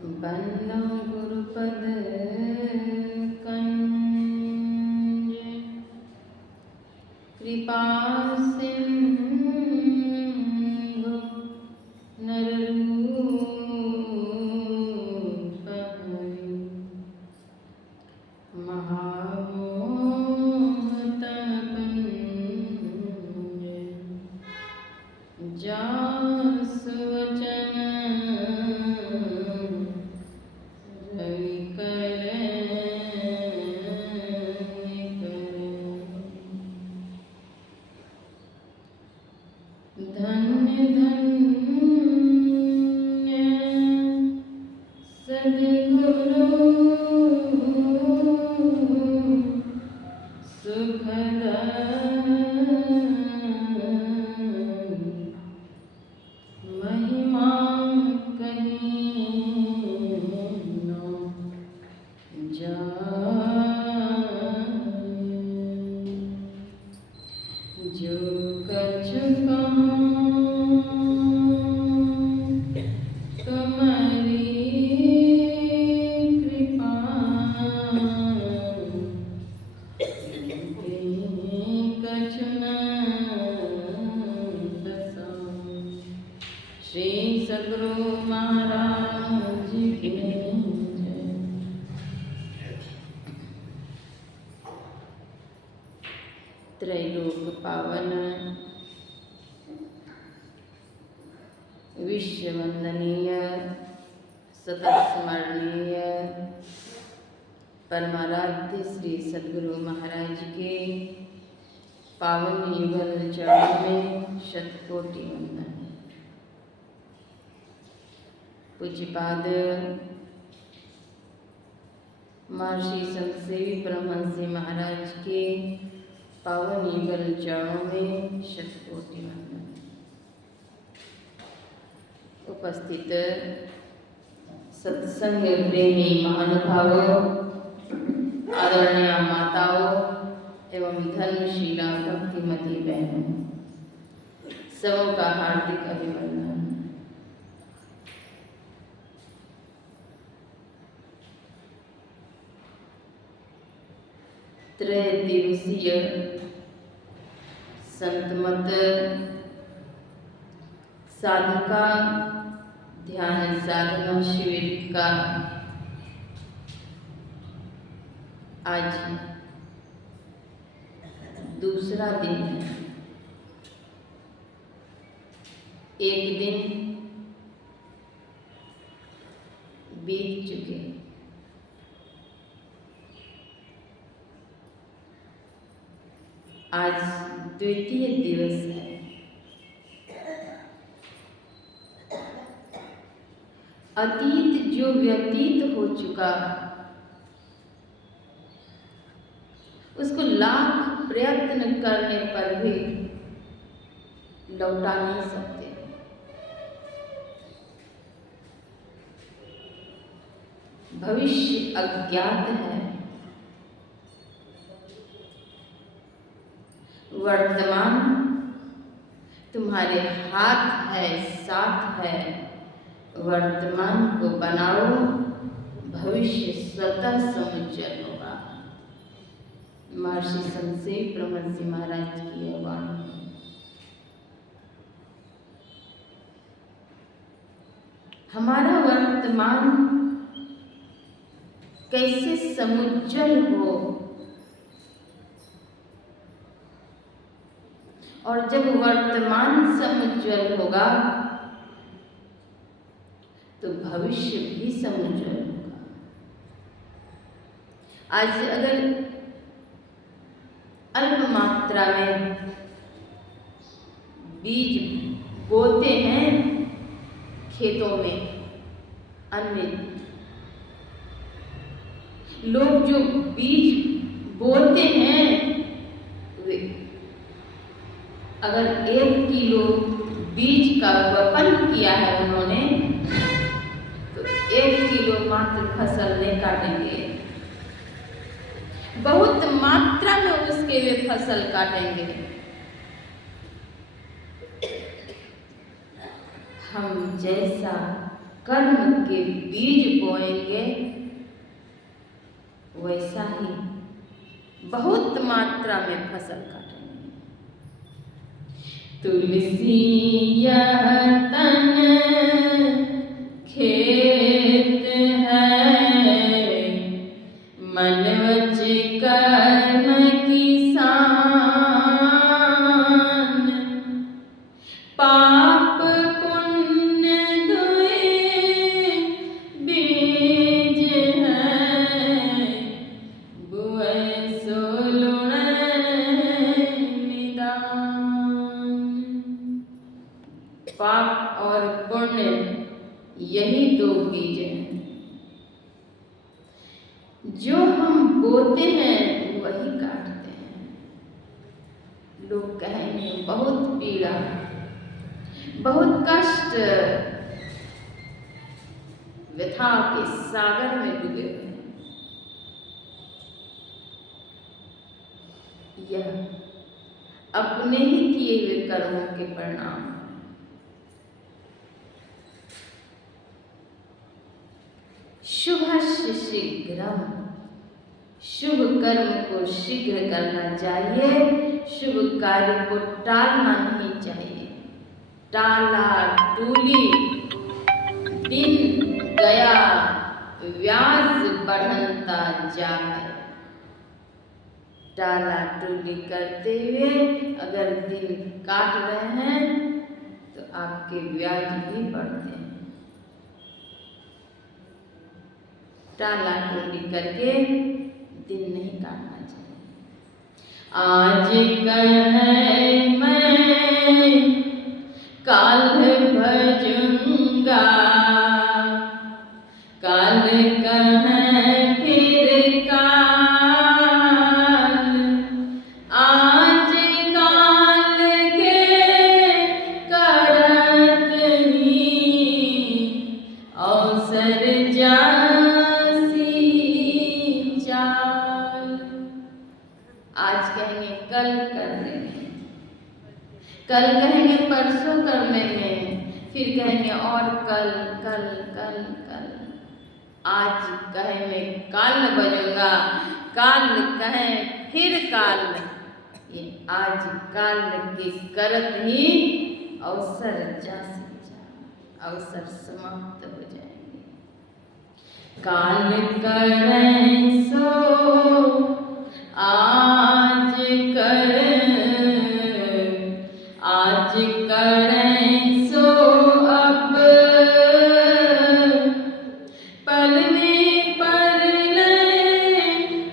बंदो गुरुपद कंज कृपा सिंधु नररूप महामोहतपंज जासु वचन धन्य धन्य सद्गुरु सुखदाई महिमा कहीं न जाए। जो कछु कहूँ तुम्हारी कृपा कछु न बसाऊं। श्री सद्गुरु महाराज की जय। त्रैलोक पावन विश्ववंदनीय सतत स्मरणीय परमाराध्य श्री सद्गुरु महाराज के पावन युगल चरणों में शतकोटि वंदन। पूज्यपाद महर्षि संतसेवी परमहंस महाराज के पावन युगल चरणों में शतकोटि वंदन। उपस्थित सत्संग प्रेमी महानुभावों, आदरणीय माताओं एवं धर्मशीला भक्तिमती बहनों, सबों का हार्दिक अभिनंदन। त्रैदिवसीय संतमत साधका ध्यान साधना शिविर का आज दूसरा दिन है। एक दिन बीत चुके, आज द्वितीय दिवस है। अतीत जो व्यतीत हो चुका उसको लाख प्रयत्न करने पर भी लौटा नहीं सकते। भविष्य अज्ञात है, वर्तमान तुम्हारे हाथ है, साथ है। वर्तमान को बनाओ, भविष्य स्वतः समुज्जल होगा। महर्षि संतसेवी परमहंस महाराज की यह वाणी। हमारा वर्तमान कैसे समुज्जल हो, और जब वर्तमान समुज्जल होगा तो भविष्य भी समुज्जल होगा। आज अगर अल्प मात्रा में बीज बोते हैं खेतों में, अन्य लोग जो बीज बोते हैं वे अगर 1 किलो बीज का वपन किया है उन्होंने, तो 1 किलो मात्र फसल नहीं काटेंगे, बहुत मात्रा में उसके वे फसल काटेंगे। हम जैसा कर्म के बीज बोएंगे, वैसा ही बहुत मात्रा में फसल काटेंगे। तुलसी यह तन खेत है, मन वच कर्म किसान, पाप पुण्य दुए बीज है, बुए सो लुणै निदान। पाप और पुण्य यही दो बीज हैं, जो हम बोते हैं वही काटते हैं। लोग कहेंगे बहुत पीड़ा, बहुत कष्ट, व्यथा के सागर में डूबे हुए हैं। यह अपने ही किए हुए कर्मों के परिणाम। शुभस्य शीघ्रम, शुभ कर्म को शीघ्र करना चाहिए, शुभ कार्य को टालना नहीं चाहिए। टाला टूली दिन गया, व्याज बढ़ता जाए। टाला टूली करते हुए अगर दिन काट रहे हैं तो आपके व्याज भी बढ़ते हैं। टाला टोली करके दिन नहीं काटना चाहिए। आज कह मैं काल भजूंगा, काल कह फिर काल, आज काल के करत ही अवसर जा। आज कहेंगे कल कर लेंगे, कल कहेंगे परसों कर लेंगे, फिर कहेंगे और कल कल कल कल। आज कहेंगे काल बजूंगा, काल कहें फिर काल। ये आज काल की करत ही अवसर जा, अवसर समाप्त हो जाएंगे। काल करें सो आज कर, आज करें सो अब, पल में परलय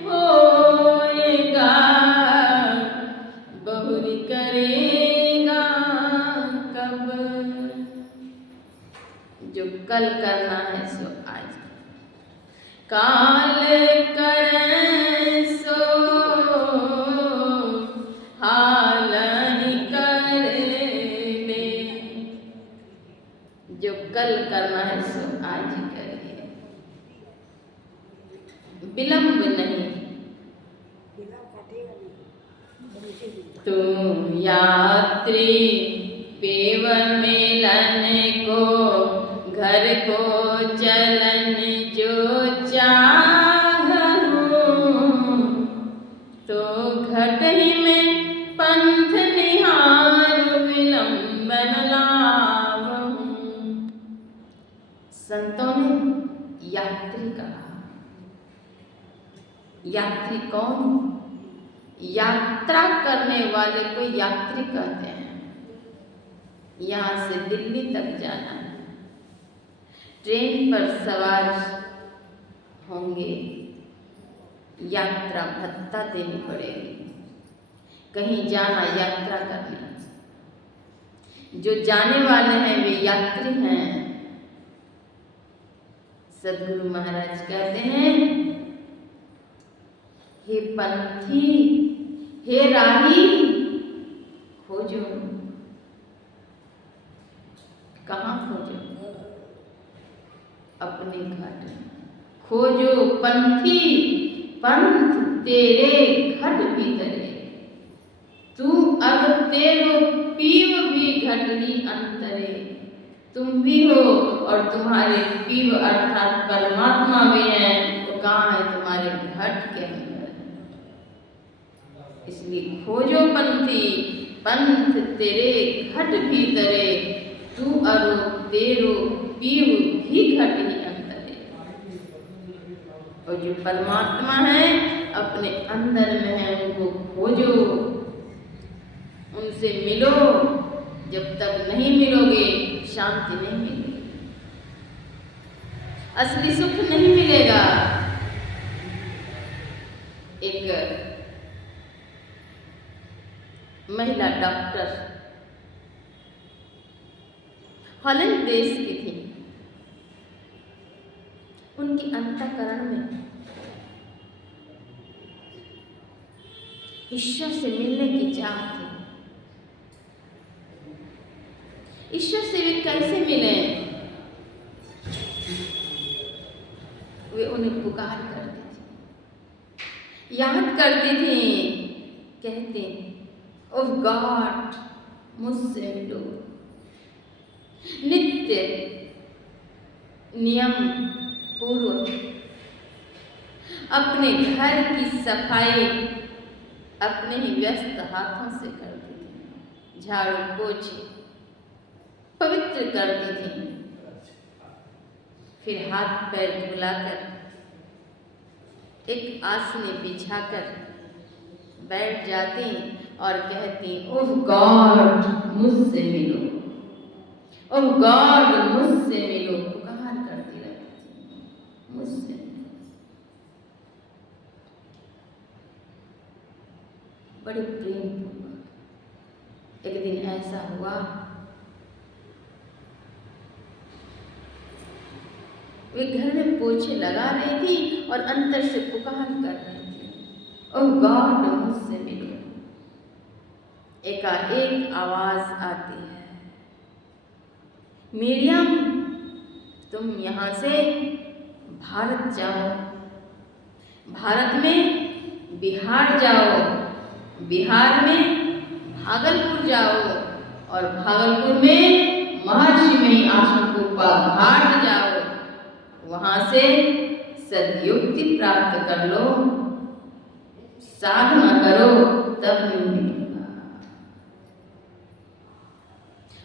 होएगा, बहुरी करेगा कब। जो कल करना है सो आज, काल करें सो हाल ही कर ले। जो कल करना है सो आज ही करिए, विलंब नहीं। तुम यात्री पेव मेलन को, घर को चलन जो चाहूं, तो घट ही में पंथ निहार विलंबन लावहूं। संतों ने यात्री कहा। यात्री कौन? यात्रा करने वाले को यात्री कहते हैं। यहाँ से दिल्ली तक जाना है, ट्रेन पर सवार होंगे, यात्रा भत्ता देनी पड़ेगी। कहीं जाना यात्रा करने, जो जाने वाले हैं वे यात्री हैं। सदगुरु महाराज कहते हैं, हे पंथी, हे राही, खोजो। कहाँ खोजो? अपने घट। खोजो पंथी, पंथ तेरे घट भीतरे। तू अब तेरो पीव भी घट ही अंतरे। तुम भी हो और तुम्हारे पीव अर्थात परमात्मा भी हैं, वो कहाँ है? तुम्हारे घट के अंदर है। इसलिए खोजो पंथी, पंथ तेरे घट भीतरे, तू अरो तेरो पीव भी घट ही अंतरे। और जो परमात्मा है अपने अंदर में है, उनको खोजो, उनसे मिलो। जब तक नहीं मिलोगे शांति नहीं मिलेगी, असली सुख नहीं मिलेगा। एक महिला डॉक्टर हॉलैंड देश की थी। उनकी अंतःकरण में ईश्वर से मिलने की चाह थी। ईश्वर से वे कैसे मिले? वे उन्हें पुकार करती थी, याद करती थी, कहते ओह गॉड मुझसे मिलो। नित्य नियम पूर्वक अपने घर की सफाई अपने ही व्यस्त हाथों से करती थी, झाड़ू पोछे पवित्र करती थी। फिर हाथ पैर धुलाकर एक आसनी बिछाकर बैठ जाती और कहती ओह गॉड मुझसे मिलो, ओह गॉड मुझसे मिलो। पुकार करती रहती थी, मुझसे मिलो। बड़े प्रेम पूर्वक। एक दिन ऐसा हुआ, वे घर में पोछे लगा रही थी और अंदर से पुकार कर रही थी ओह गॉड मुझसे मिलो। एकाएक आवाज आती है, मिरियम तुम यहाँ से भारत जाओ, भारत में बिहार जाओ, बिहार में भागलपुर जाओ और भागलपुर में महर्षि में आशंकुप्पा घाट जाओ। वहां से सद्युक्ति प्राप्त कर लो, साधना करो, तब मैं मिलूंगा।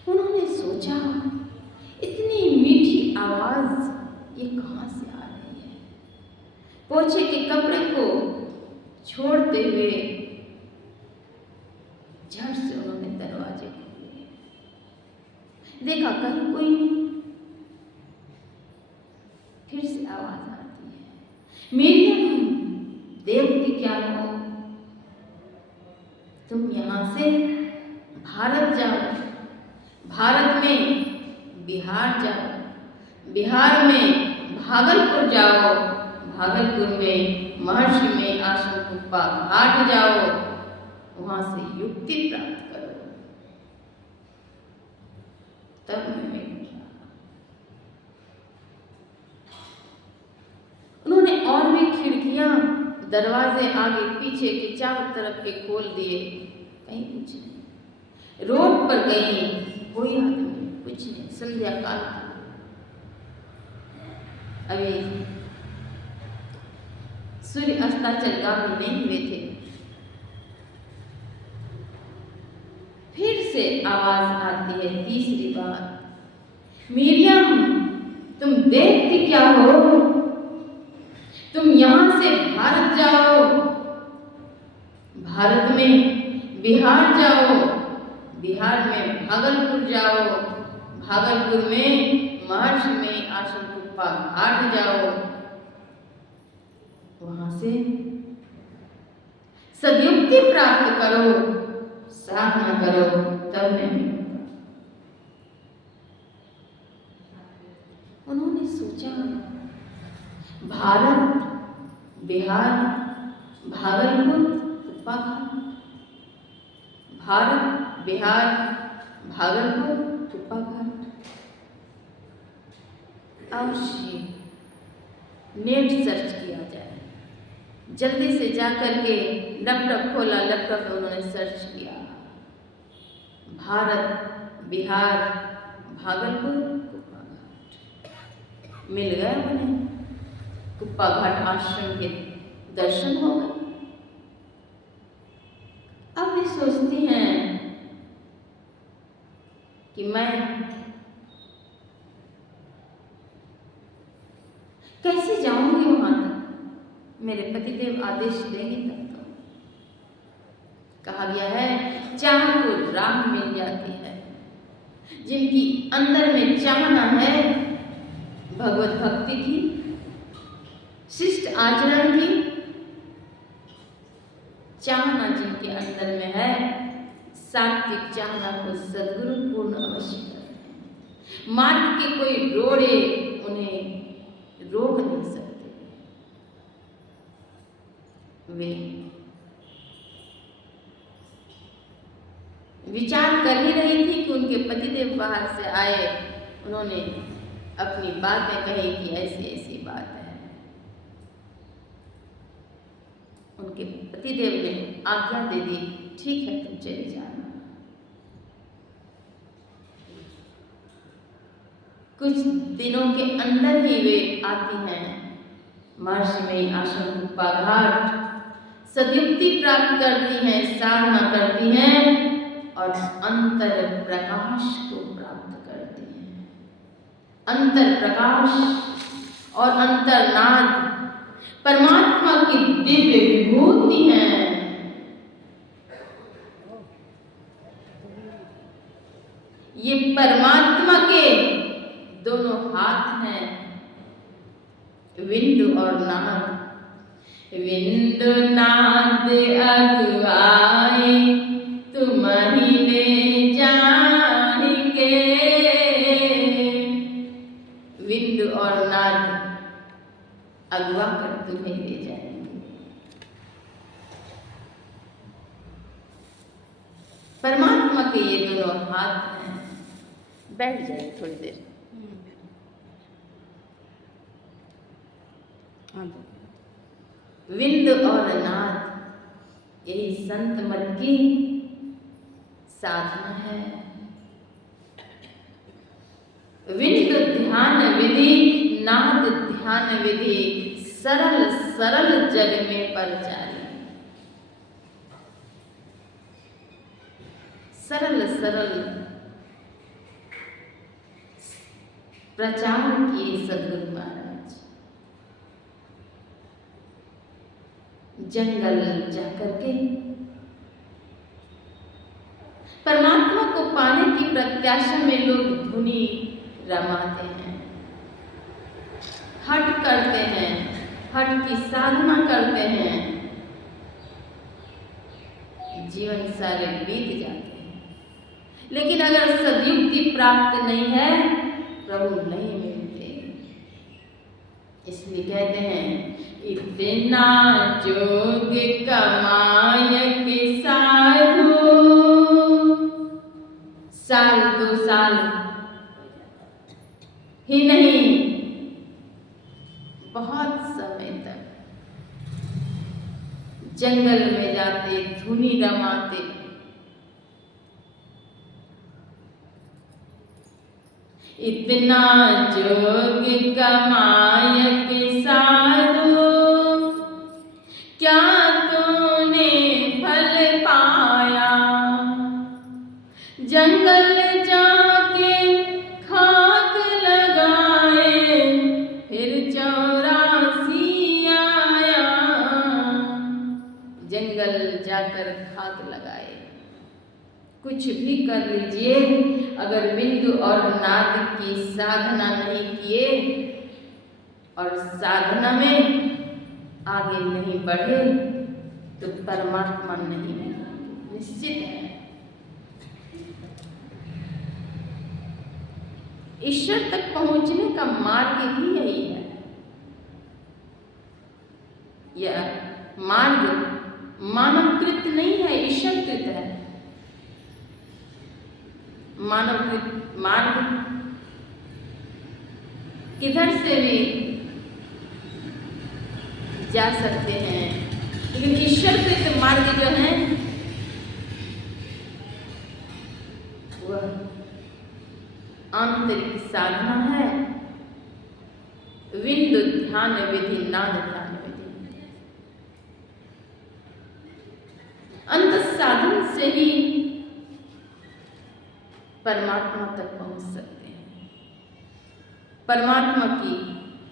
उन्होंने सोचा इतनी मीठी आवाज ये कहाँ से आ रही है? पोछे के कपड़े को छोड़ते हुए झट से उन्होंने दरवाजे खोले, देखा कहीं कोई नहीं। फिर से आवाज आती है, मिरियम देखती क्या हो, तुम यहाँ से भारत जाओ, भारत में बिहार जाओ, बिहार में भागलपुर जाओ, भागलपुर में महर्षि में आशंकुप्पा घाट जाओ, वहां से युक्ति प्राप्त करो, तब मैं मिलूंगा। उन्होंने और भी खिड़कियां दरवाजे आगे पीछे के चारों तरफ के खोल दिए, कहीं कुछ नहीं। रोड पर गई, कोई आदमी कुछ नहीं। संध्या काल अभी सूर्य अस्ताचलगामी नहीं हुए थे। फिर से आवाज आती है तीसरी बार, मिरियम तुम देखती क्या हो, तुम यहां से भारत जाओ, भारत में बिहार जाओ, बिहार में भागलपुर जाओ, भागलपुर में महर्षि में आशंकुप्पा घाट जाओ, वहां से सद्युक्ति प्राप्त करो, साधना करो, तब मैं मिलूंगा। उन्होंने सोचा भारत, बिहार, भागलपुर, कुप्पा घाट, भारत, बिहार, भागलपुर, कुप्पा घाट। अवश्य नेट सर्च किया जाए। जल्दी से जाकर के लैपटॉप खोला, लैपटॉप में उन्होंने सर्च किया, भारत, बिहार, भागलपुर, कुप्पा घाट। मिल गया उन्हें, कुप्पा घाट आश्रम के दर्शन हो गए। अब वे सोचती हैं कि मैं कैसे जाऊंगी वहां तक, मेरे पतिदेव आदेश देंगे तब तो। कहा गया है चाह को राह मिल जाती है। जिनकी अंदर में चाहना है भगवत भक्ति की, शिष्ट आचरण की, चाहना जिनके अंदर में है, सात्विक चाहना को सद्गुरु पूर्ण अवश्य करते हैं। मार्ग के कोई रोड़े उन्हें रोक नहीं सकते। वे विचार कर ही रही थी कि उनके पतिदेव बाहर से आए। उन्होंने अपनी बातें कही कि ऐसी ऐसी बात है। उनके पतिदेव ने आज्ञा दे दी, ठीक है तुम चले जाना। कुछ दिनों के अंदर ही वे आती हैं महर्षि में आश्रम कुप्पा घाट, सद्युक्ति प्राप्त करती हैं, साधना करती हैं और अंतर प्रकाश को प्राप्त करती हैं। अंतर प्रकाश और अंतर्नाद परमात्मा की दिव्य विभूति है। ये परमात्मा के दोनों हाथ हैं, विंद और नाद। विंद नाद अगुआए तुम ही ले जाएंगे। विंद और नाद अगवा कर तुम्हें ले जाएंगे। परमात्मा के ये दोनों हाथ हैं। बैठ जाए थोड़ी देर। विंद और नाद यही संत मत की साधना है। विंद ध्यान विधि, नाद ध्यान विधि, सरल सरल जग में परिचारी। सरल सरल प्रचार किए सद्गुरु महाराज। जंगल जाकर के परमात्मा को पाने की प्रत्याशा में लोग धुनी रमाते हैं, हठ करते हैं, हठ की साधना करते हैं। जीवन सारे बीत जाते हैं, लेकिन अगर सद्युक्ति प्राप्त नहीं है, प्रभु नहीं मिलते। इसलिए कहते हैं इतना जोग कमायक साधु, साल दो साल ही नहीं, बहुत समय तक जंगल में जाते, धुनी रमाते। इतना जोग कमायक साधु, क्या तूने फल पाया? जंगल जाके खाक लगाए, फिर 84 आया। जंगल जाकर खाक लगाए। कुछ भी कर लीजिए, अगर बिंदु और नाद की साधना नहीं किए और साधना में आगे नहीं बढ़े तो परमात्मा नहीं मिलेंगे, निश्चित है। ईश्वर तक पहुंचने का मार्ग ही यही है। यह मार्ग मानवकृत नहीं है, ईश्वरकृत है। मानवकृत मार्ग किधर से भी जा सकते हैं, लेकिन ईश्वरकृत मार्ग जो है वह आंतरिक साधना है, बिंदु ध्यान विधि नाद ध्यान विधि। अंत साधन से ही परमात्मा तक पहुंच सकते हैं। परमात्मा की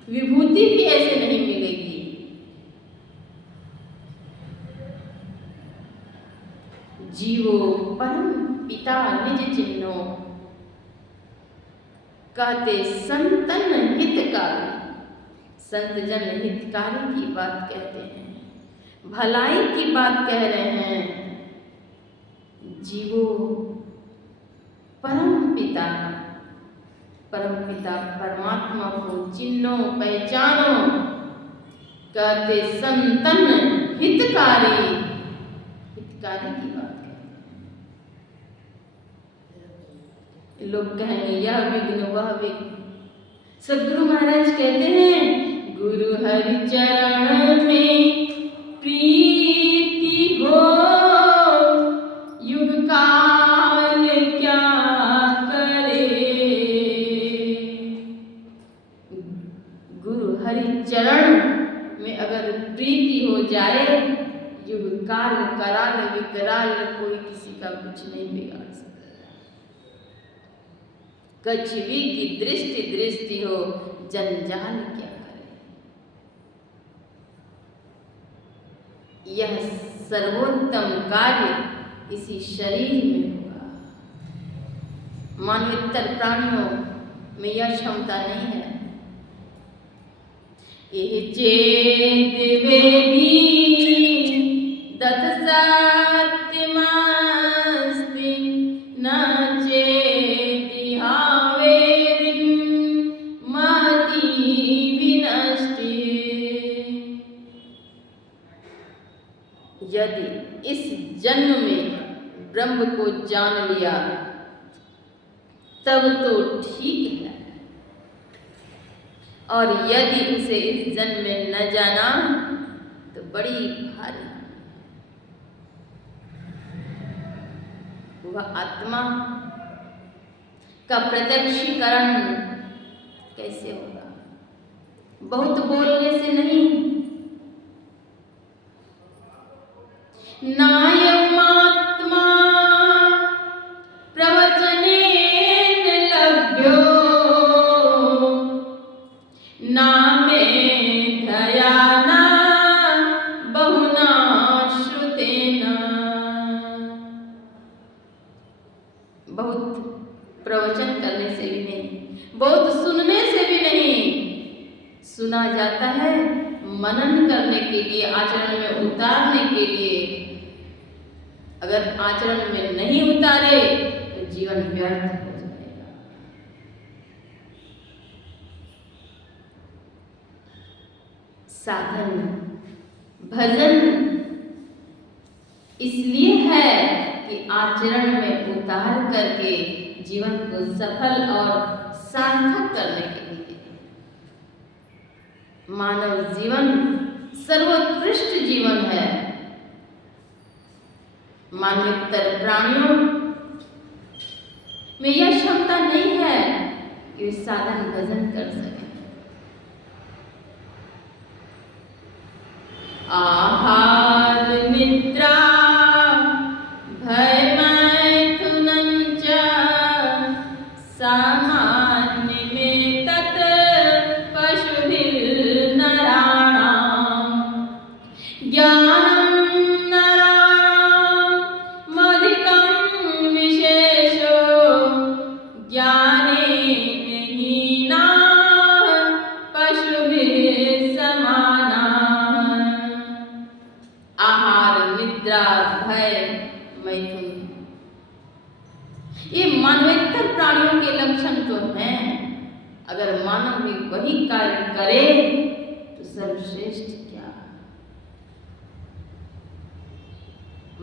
विभूति भी ऐसे नहीं मिलेगी। जीवो परम पिता निज चिन्हो, कहते संतन हितकारी। संत जन हितकारी की बात कहते हैं, भलाई की बात कह रहे हैं। जीवो परम पिता परमात्मा को चिन्हो, पहचानो, कहते संतन हितकारी। हितकारी की बात कहते, लोग कहेंगे यह विघ्न वह विघ्न। सदगुरु महाराज कहते हैं गुरु हरि चरण में प्रीति हो, युग काल क्या करे। गुरु हरि चरण में अगर प्रीति हो जाए, युग काल कराल विकराल कोई किसी का कुछ नहीं बिगाड़ सकता। कछवी की दृष्टि दृष्टि हो, जंजाल क्या करे। यह सर्वोत्तम कार्य इसी शरीर में होगा। मानवेतर प्राणियों में यह क्षमता नहीं है। यह चेत वेदी दत्त सत्यमस्ति, न चेति हावेदिन महती विनष्टि। यदि इस जन्म में ब्रह्म को जान लिया तब तो ठीक है, और यदि उसे इस जन्म में न जाना तो बड़ी भारी। वह आत्मा का प्रत्यक्षीकरण कैसे होगा? बहुत बोलने से नहीं। नायमात्मा प्रवचनेन लभ्यो, ना मे धयाना बहुना श्रुतेन। बहुत प्रवचन करने से भी नहीं, बहुत सुनने से भी नहीं। सुना जाता है मनन करने के लिए, आचरण में उतारने के लिए। अगर आचरण में नहीं उतारे तो जीवन व्यर्थ हो जाएगा। साधन भजन इसलिए है कि आचरण में उतार करके जीवन को सफल और सार्थक करने के लिए। मानव जीवन सर्वोत्कृष्ट जीवन है। मानवेतर प्राणियों में यह क्षमता नहीं है कि वे साधन भजन कर सकें। आहार निद्रा भय मैथुनं च, सामान्य में तत् पशुभिर्नराणाम्। ज्ञानं नराणाम् अधिकं विशेषो, ज्ञानेन हीनाः पशुभिः समानाः। आहार निद्रा भय मैथुन, ये मानवेतर प्राणियों के लक्षण तो हैं। अगर मानव भी वही कार्य करे तो सर्वश्रेष्ठ क्या।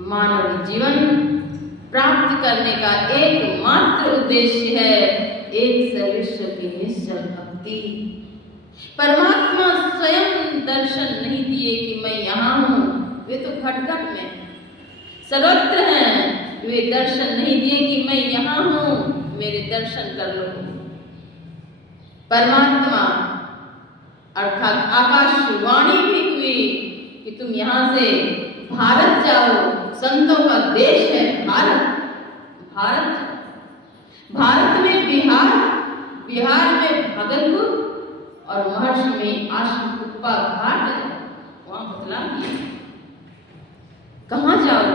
मानव जीवन प्राप्त करने का एकमात्र उद्देश्य है एक सर्वेश्वर की निश्चल भक्ति। परमात्मा स्वयं दर्शन नहीं दिए कि मैं यहाँ हूँ, वे तो घट घट में सर्वत्र हैं। वे दर्शन नहीं दिए कि मैं यहाँ हूँ, मेरे दर्शन कर लो। परमात्मा अर्थात आकाशवाणी भी हुई कि तुम यहाँ से भारत जाओ, संतों का देश है भारत, भारत जाओ। भारत में बिहार, बिहार में भागलपुर और महर्षि में आश्रम कुप्पा घाट जाओ, वहां बतला दिया कहाँ जाओ,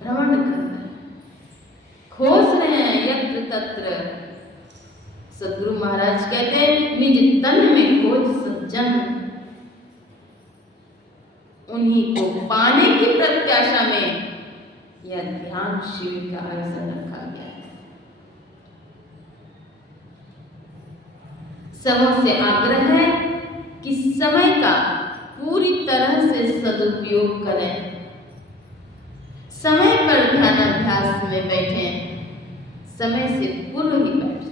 भ्रमण कर रहे हैं, खोज रहे हैं यत्र तत्र। सदगुरु महाराज कहते हैं निज तन में खोज सज्जन, उन्हीं को पाने की प्रत्याशा में यह ध्यान शिविर का आयोजन रखा गया है। सबों से आग्रह है कि समय का पूरी तरह से सदुपयोग करें, समय पर ध्यानाभ्यास में बैठें, समय से पूर्व ही बैठ जाएं।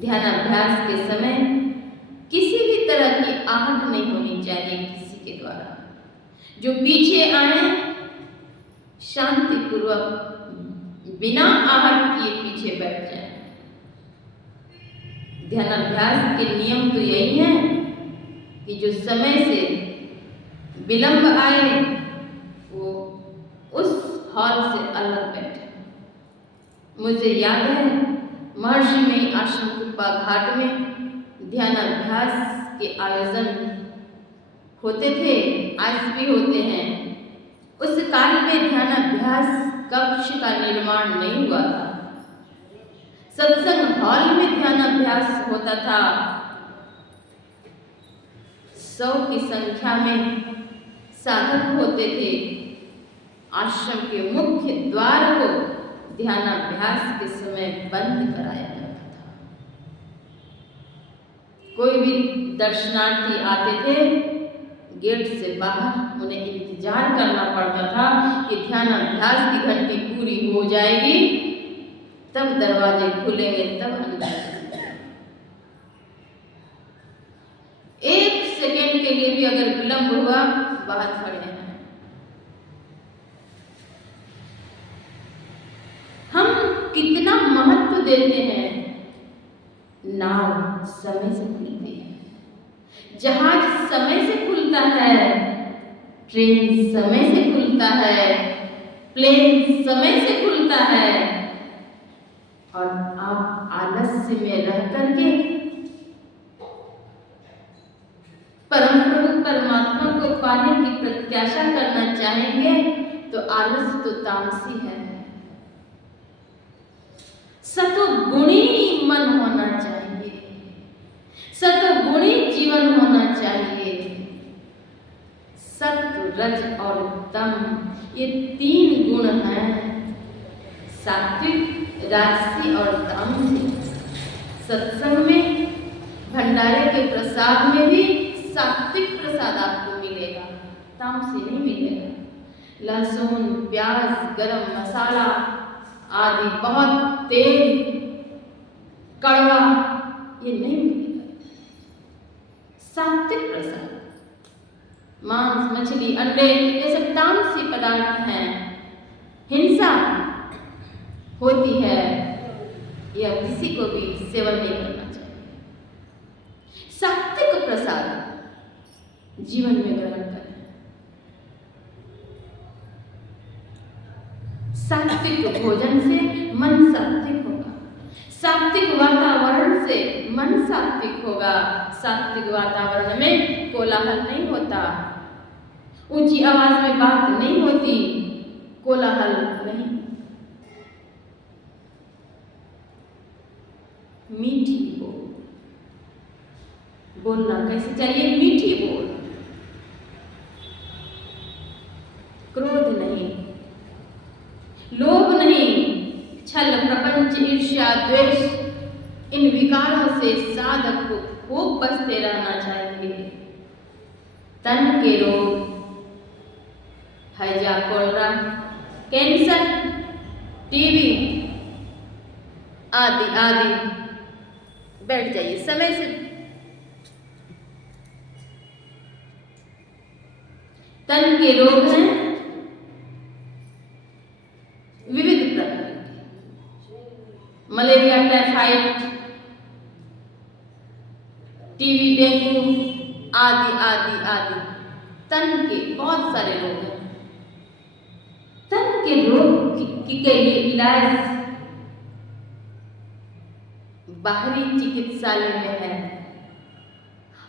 ध्यानाभ्यास के समय किसी भी तरह की आहट नहीं होनी चाहिए किसी के द्वारा। जो पीछे आए शांतिपूर्वक बिना आहट किए पीछे बैठ जाएं। ध्यानाभ्यास के नियम तो यही है कि जो समय से विलंब आए वो उस हॉल से अलग बैठे। मुझे याद है महर्षि में आश्रम कुप्पा घाट में ध्यानाभ्यास के आयोजन होते थे, आज भी होते हैं। उस काल में ध्यानाभ्यास कक्ष का निर्माण नहीं हुआ था, सत्संग हॉल में ध्यानाभ्यास होता था। 100 की संख्या में साधक होते थे। आश्रम के मुख्य द्वार को ध्यानाभ्यास के समय बंद कराया जाता था। कोई भी दर्शनार्थी आते थे, गेट से बाहर उन्हें इंतजार करना पड़ता था कि ध्यानाभ्यास की घंटी पूरी हो जाएगी, तब दरवाजे खुलेंगे, तब अंदर जाएंगे। 1 सेकेंड के लिए भी अगर विलंब हुआ, बाहर खड़े हैं। हम कितना महत्व देते हैं। नाव समय से खुलती है, जहाज समय से खुलता है, ट्रेन समय से खुलता है, प्लेन समय से खुलता है, और आप आलस्य में रह करके परम प्रभु परमात्मा को पाने की प्रत्याशा करना चाहेंगे तो आलस्य तो तामसी है। सतुगुणी मन होना चाहिए, सतुगुणी जीवन होना चाहिए। सत्व, रज और तम, ये 3 गुण हैं, सात्विक, राजसी और तामसी। सत्संग में, भंडारे के प्रसाद में भी सात्विक प्रसाद आपको मिलेगा, तामसी नहीं मिलेगा। लहसुन, प्याज, गरम मसाला आदि, बहुत तेल, कड़वा, ये नहीं मिलेगा। सात्विक प्रसाद, मांस, मछली, अंडे, ये सब तामसी पदार्थ हैं। हिंसा होती है, यह किसी को भी सेवन नहीं करना चाहिए। सात्विक प्रसाद जीवन में ग्रहण करें। सात्विक भोजन से मन सात्विक होगा, सात्विक वातावरण से मन सात्विक होगा। सात्विक वातावरण में कोलाहल नहीं होता, ऊंची आवाज में बात नहीं होती, कोलाहल नहीं। मीठी बोल, बोलना कैसे चाहिए? मीठी बोल, क्रोध नहीं, लोभ नहीं, छल, प्रपंच, ईर्ष्या, द्वेष, इन विकारों से साधक को खूब बचते रहना चाहिए। तन के रोग, हैजा, कोलरा, कैंसर, टीबी आदि आदि, बैठ जाइए समय से। तन के रोग हैं विविध प्रकार के, मलेरिया, टाइफाइड, टीबी, डेंगू आदि आदि आदि तन के बहुत सारे रोग हैं। तन के रोग के लिए इलाज बाहरी चिकित्सालय में है,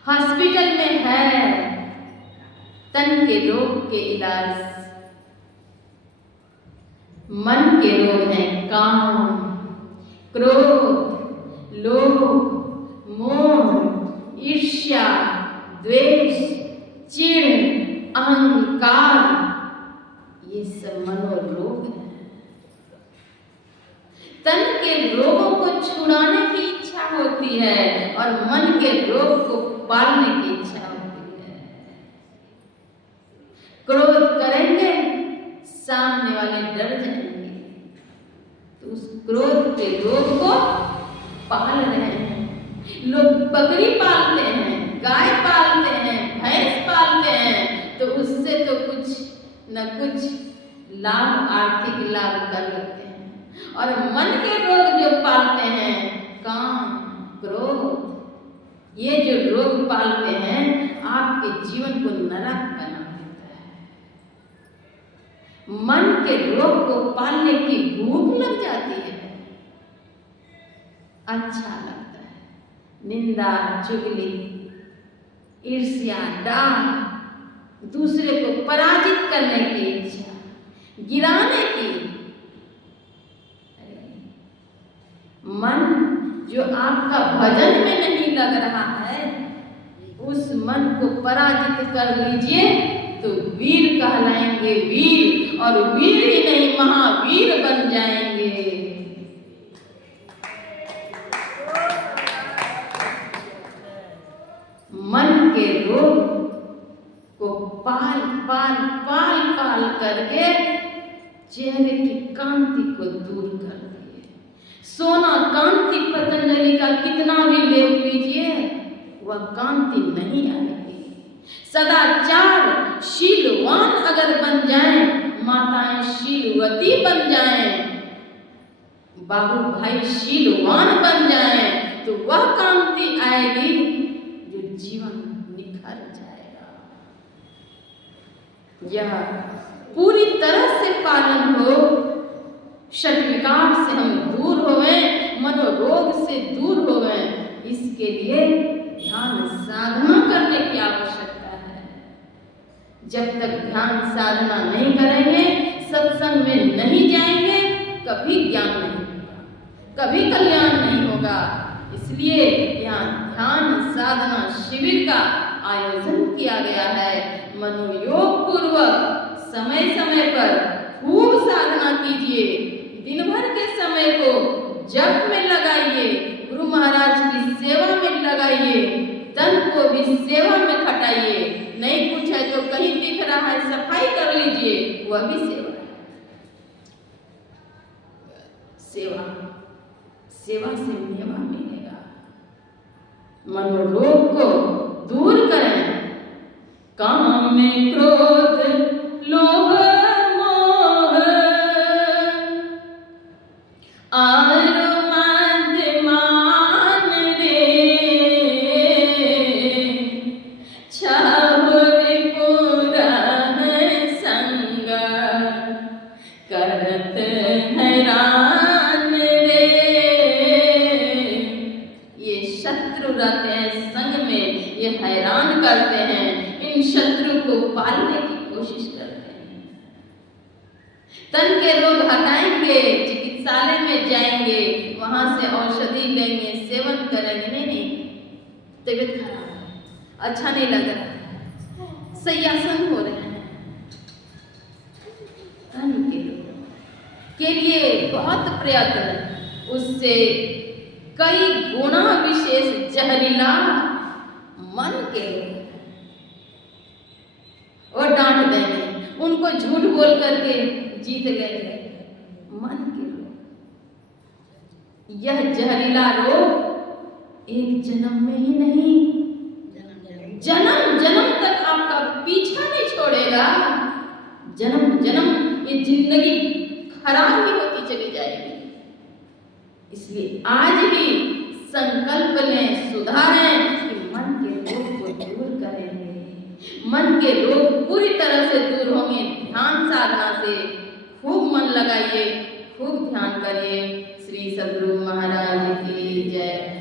हॉस्पिटल में है। तन के रोग के इलाज मन के रोग हैं काम, क्रोध, लोभ, मोह, ईर्ष्या, द्वेष, चिढ़, अहंकार, ये सब मनोरोग हैं। तन के रोगों को छुड़ाने की इच्छा होती है और मन के रोग को पालने की इच्छा होती है। क्रोध करेंगे, सामने वाले डर जाएंगे, तो उस क्रोध के रोग को पाल रहे हैं। लोग बकरी पालते हैं, गाय पालते हैं, भैंस पालते हैं, तो उससे तो कुछ न कुछ लाभ, आर्थिक लाभ कर लेते हैं। और मन के रोग जो पालते हैं, काम, क्रोध, ये जो रोग पालते हैं आपके जीवन को नरक बना देता है। मन के रोग को पालने की भूख लग जाती है, अच्छा लगता है। निंदा, चुगली, ईर्ष्या, डाह, दूसरे को पराजित करने की इच्छा, गिराने की। मन जो आपका भजन में नहीं लग रहा है, उस मन को पराजित कर लीजिए तो वीर कहलाएंगे, वीर, और वीर ही नहीं महावीर बन जाएंगे। मन के रोग को पाल पाल पाल पाल करके चेहरे की कांति को दूर कर दिए। सोना कांति पतंजलि का कितना भी लेप लीजिए, वह कांति नहीं आएगी। सदाचार शीलवान अगर बन जाएं, माताएं शीलवती बन जाएं, बाबू भाई शीलवान बन जाएं, तो वह कांति आएगी जो जीवन निखर जाएगा। यह पूरी तरह से पालन हो, षटविकार से हम दूर होवें, मनोरोग से दूर होवें, इसके लिए ध्यान साधना करने की आवश्यकता है। जब तक ध्यान साधना नहीं करेंगे, सत्संग में नहीं जाएंगे, कभी ज्ञान नहीं होगा, कभी कल्याण नहीं होगा। इसलिए यहाँ ध्यान साधना शिविर का आयोजन किया गया है। मनोयोग पूर्वक समय समय पर खूब साधना कीजिए। दिन भर के समय को जप में लगाइए, गुरु महाराज की सेवा में लगाइए, तन को भी सेवा में खटाइए। नहीं कुछ है तो कहीं दिख रहा है सफाई कर लीजिए, वह भी सेवा है। सेवा, सेवा से मेवा मिलेगा। मनोरोग को दूर करें। काम में क्रोध, लोभ, मोह, आर मद मान रे, छहुर पुरह संग, करत हैरान रे। ये शत्रु रहते हैं संग में, ये हैरान करते हैं, इन शत्रु को पालने की कोशिश करते हैं। तन के रोग हटाएंगे, चिकित्सालय में जाएंगे, वहां से औषधि लेंगे, सेवन करेंगे। नहीं, तबीयत खराब है, अच्छा नहीं लग रहा है, सयासन हो रहे हैं। तन के रोग के लिए बहुत प्रयत्न, उससे कई गुना विशेष जहरीला मन के रोग और डांट देंगे, उनको झूठ बोल करके जीत लेंगे। मन के रोग, यह जहरीला रोग एक जन्म में ही नहीं, जन्म जन्म तक आपका पीछा नहीं छोड़ेगा। जन्म जन्म ये जिंदगी खराब ही होती चली जाएगी। इसलिए आज भी संकल्प लें, सुधारें कि मन के रोग को दूर करेंगे। मन के रोग पूरी तरह से दूर होंगे ध्यान साधना से। खूब मन लगाइए, खूब ध्यान करिए। श्री सद्गुरु महाराज की जय।